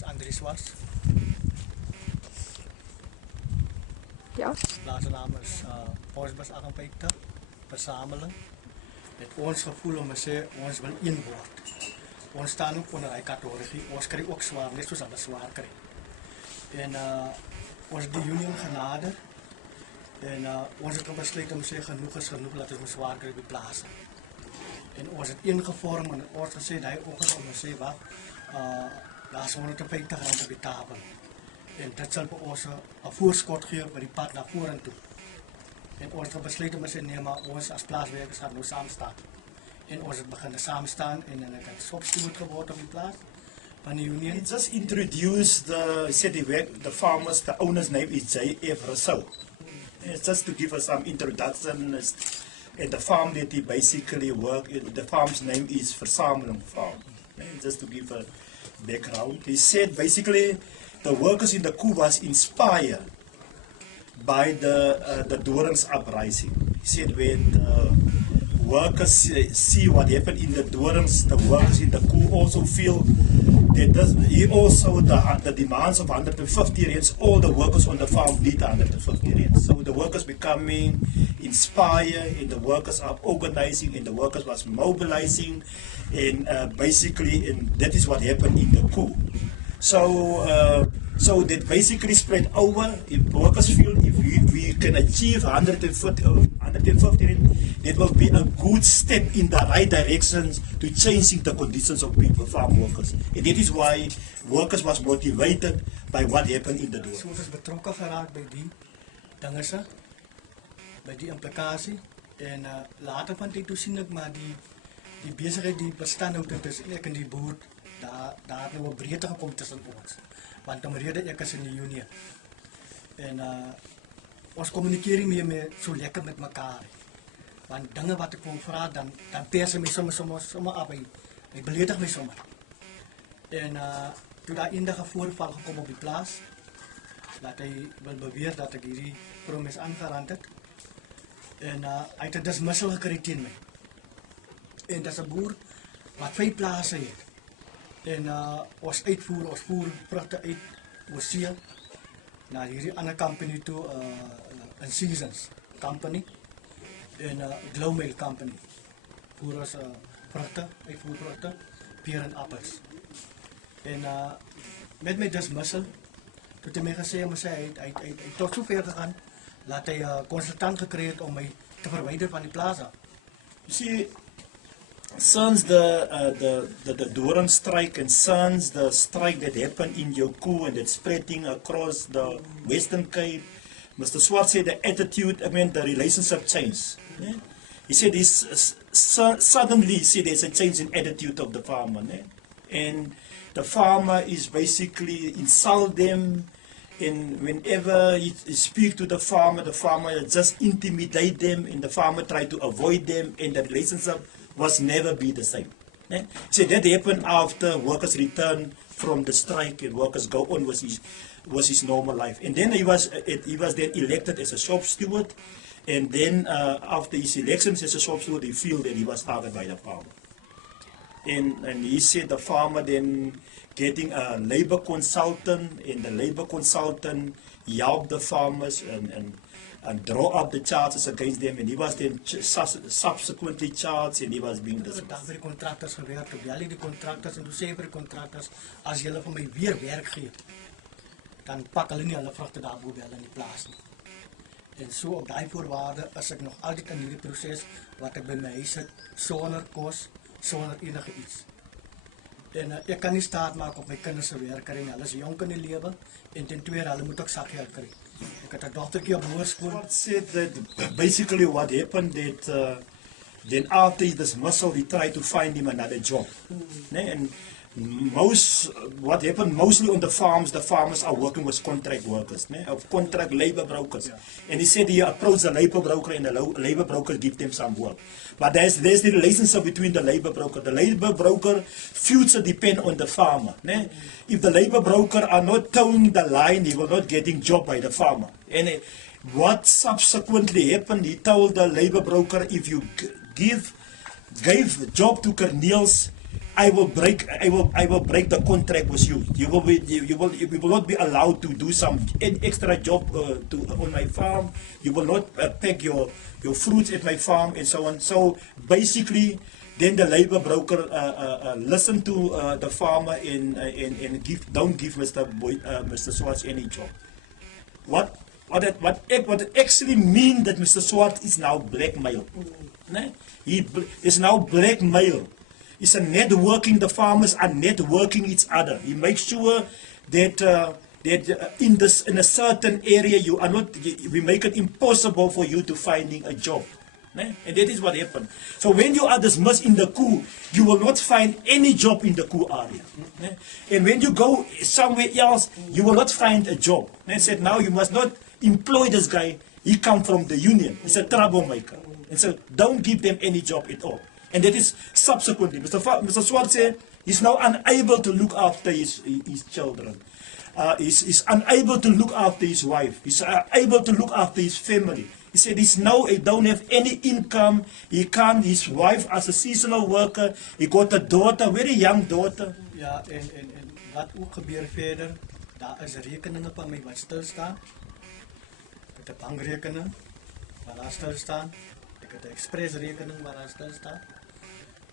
is Andries Swartz. Ja. Plaatsnaam is Posbus 58, verzameling. Met ons gevoel om te zeggen, ons wil één word. Ons staan ook onder die categorie, ons krijgt ook zwaar, net zoals alles zwaar krijgt. En ons die union genaderd. En ons het besluit om te zeggen, genoeg is genoeg, laten we zwaar krijgen plaatsen. En ons het ingevormd en ons gezegd, hij ook om te zeggen, wat, daar is 150 rand op die tafel. En dat zal voor ons een voorschot geven voor die pad naar voren toe. En ons het besluit om te zeggen, nee, maar ons als plaatswerkers gaan nu samen staan. En ons het beginnen samen staan en ik heb steward geworden op die plaats van de union. He just introduced the farmers, the owner's name is J.F. Russell. It's just to give us some introduction and the farm that he basically worked in. The farm's name is Verzameling Farm. Just to give a background. He said basically the workers in the coup was inspired by the Dorings uprising. He said when the workers see what happened in the Dorings, the workers in the coup also feel that he also the demands of 150 rands, all the workers on the farm need 150 rands. So the workers becoming inspired and the workers are organizing and the workers was mobilizing and basically and that is what happened in the coup. So that basically spread over. If workers feel if we can achieve 150 that will be a good step in the right direction to changing the conditions of people, farm workers. And that is why workers was motivated by what happened in the door. So ons is betrokken geraakt bij die dingen, bij die implicatie. En later van die toezien ik maar die bezigheid die bestaan houdt tussen ik en die boer, daar nou een breedte gekomen tussen ons. Want om reden ik is in de unie. En ons communiceren meer met zo lekker met elkaar. Want dingen wat ik kon vragen, dan persen mij soms af. Ik beledig mij soms. En toen daar enige voorval gekomen op die plaats, dat hij wil beweer dat ik die promis aangerand heb. En hij heeft een dismissal gekregen in mij. En dat is een boer wat 5 plaatsen heeft. En ons voer vruchten uit Oostzee naar hierdie andere company toe, een Seasons company en Glowmail company. Voer ons vruchten, uitvoervruchten, peer en appels. En met mijn dismissal, toen hij mij gezegd, hij tot zover gegaan, dat hij consultant gekregen om mij te verwijderen van die plaza. You see, since the Doran strike and since the strike that happened in Yoku and it's spreading across the Western Cape, Mr. Swartz said the attitude, the relationship changed. Yeah? He said suddenly he said there's a change in attitude of the farmer. Yeah? And the farmer is basically insult them, and whenever he speak to the farmer just intimidate them and the farmer try to avoid them and the relationship was never be the same. So that happened after workers returned from the strike and workers go on was his normal life. And then he was then elected as a shop steward, and then after his elections as a shop steward, he feel that he was targeted by the farmer. And he said the farmer then getting a labor consultant, and the labor consultant helped the farmers and draw up the charges against them, and he was then subsequently charged and he was being dismissed. Ik heb bij de contractors gewerkt, op jullie de contractors en toen zei voor de contractors, als jullie van mij weer werk geven, dan pakken jullie niet alle vruchten daarboven wel in die plaats. En zo op die voorwaarden is ik nog altijd in dit proces wat ik bij mij zit, zonder kost, zonder enige iets. En ik kan niet staat maken op mijn kinderen werken en hulle is jong in die leven en ten tweede hulle moet ook zakgeld krijgen. Ik had een dochtertje op hoërskool. What said that basically what happened that then after his dismissal he tried to find him another job. And what happened mostly on the farmers are working with contract workers, of contract labor brokers. Yeah. And he said he approached the labor broker and the labor broker give them some work. But there's the relationship between the labor broker. The labor broker future depend on the farmer. If the labor broker are not towing the line, he will not getting job by the farmer. And what subsequently happened, he told the labor broker, if you gave job to Corneels, I will break the contract with you. You will not be allowed to do some extra job on my farm. You will not pack your fruits at my farm and so on. So basically, then the labor broker listen to the farmer and don't give Mr. Swartz any job. What it actually means that Mr. Swartz is now blackmail. He is now blackmail. It's a networking. The farmers are networking each other. He makes sure that in a certain area you are not. We make it impossible for you to finding a job. And that is what happened. So when you are dismissed in the coup, you will not find any job in the coup area. And when you go somewhere else, you will not find a job. They said, now you must not employ this guy. He come from the union. He's a troublemaker. And so don't give them any job at all. And that is subsequently, Mr. Swartz said, he's now unable to look after his children. He's unable to look after his wife. He's unable to look after his family. He said he don't have any income. He can't, his wife as a seasonal worker. He got a daughter, very young daughter. Ja, en wat ook gebeurt verder, daar is rekeningen van mij wat stilstaan. Ik heb bankrekeningen waar daar stilstaan. Ik heb de expressrekening waar daar stilstaan.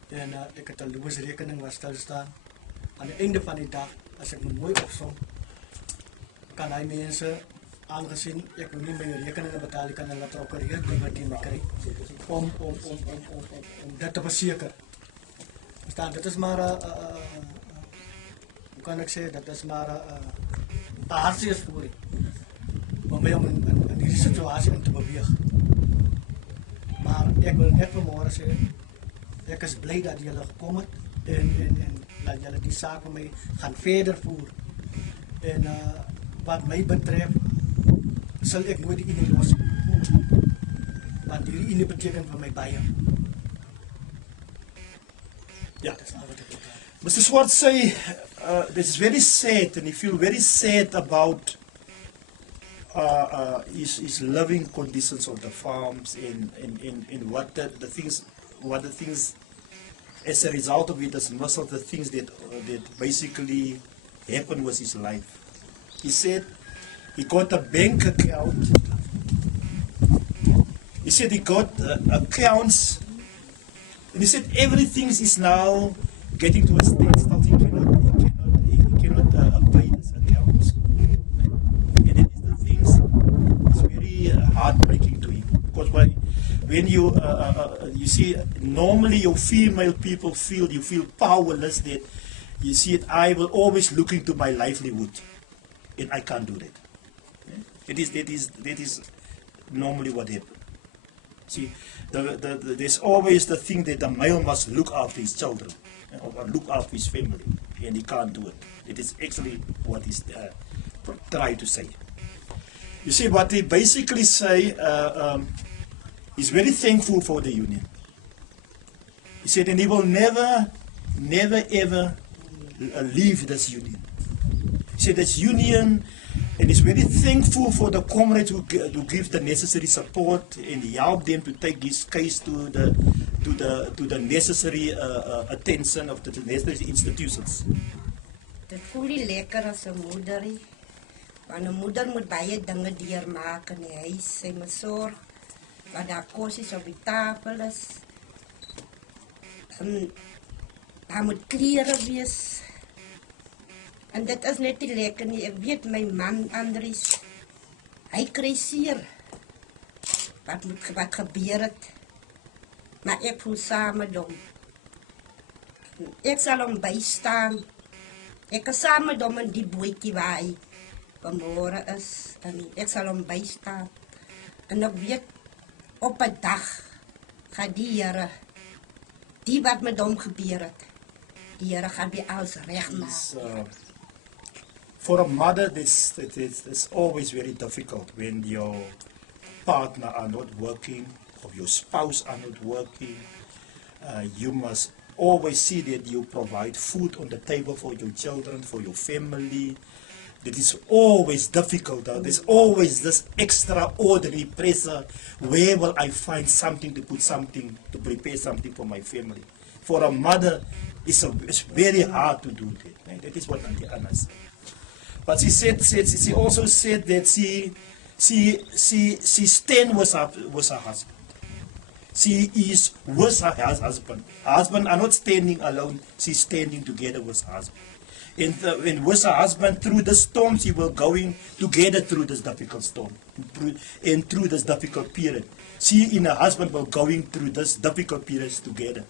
En ik heb de loosrekening waar stilstaan. Aan het einde van die dag, als ik me mooi opsom, kan hij mensen, aangezien ik niet meer rekeningen betaal, ik kan een laten opereren wat die me krijgt, om dat te verzekeren. Verstaan, dat is maar, hoe kan ik zeggen, dat is maar een hartzeersvoering. Om mij om in die situatie in te bewegen. Maar ik wil net vanmorgen zeggen, ik is blij dat jullie gekomen en dat jullie die zaak van mij gaan verder voeren. En wat mij betreft zal ik nooit die ine los. Want die ine betekent voor mij bijen. Ja. Mr. Swartz say this is very sad, and he feel very sad about his living conditions on the farms and what the things as a result of it, as most of the things that basically happened with his life. He said he got a bank account. He said he got accounts, and he said everything is now getting to a standstill. He cannot pay his accounts. And that is the things. It's very heartbreaking to him, because when you see, normally your female people feel powerless. That you see it. I will always looking to my livelihood, and I can't do that. That is normally what happens. See, there's always the thing that the male must look after his children or look after his family, and he can't do it. It is actually what he's trying to say. You see, what he basically say, he's very thankful for the union. He said, and he will never ever leave this union. He said, this union, and he's very thankful for the comrades who give the necessary support and help them to take this case to the necessary attention of the necessary institutions. Dit voel nie lekker as 'n moederie. Want 'n moeder moet baie dinge deurmaak in die huis. Sy moet sorg dat daar kos is op die tafel is. Daar moet klere wees. En dit is net nie lekker nie. Ek weet my man Andries, hy kry seer. Wat gebeur het. Maar ek voel saam met hom. Ek sal hom bystaan. Ek is saam met hom in die bootjie waar hy vanmorgen is. En ek sal hom bystaan. En ek weet, op 'n dag gaan die Here, die wat met hom gebeur het, die Here gaan weer alles regmaak. For a mother, it's always very difficult when your partner are not working or your spouse are not working. You must always see that you provide food on the table for your children, for your family. It is always difficult. There's always this extraordinary pressure. Where will I find something to prepare something for my family? For a mother, it's very hard to do that. Right? That is what Auntie Anna said. But she also said that she stand with her husband. She is with her husband. Her husband are not standing alone. She's standing together with her husband. And with her husband, through the storm, she will going together through this difficult storm. And through this difficult period. She and her husband will going through this difficult periods together.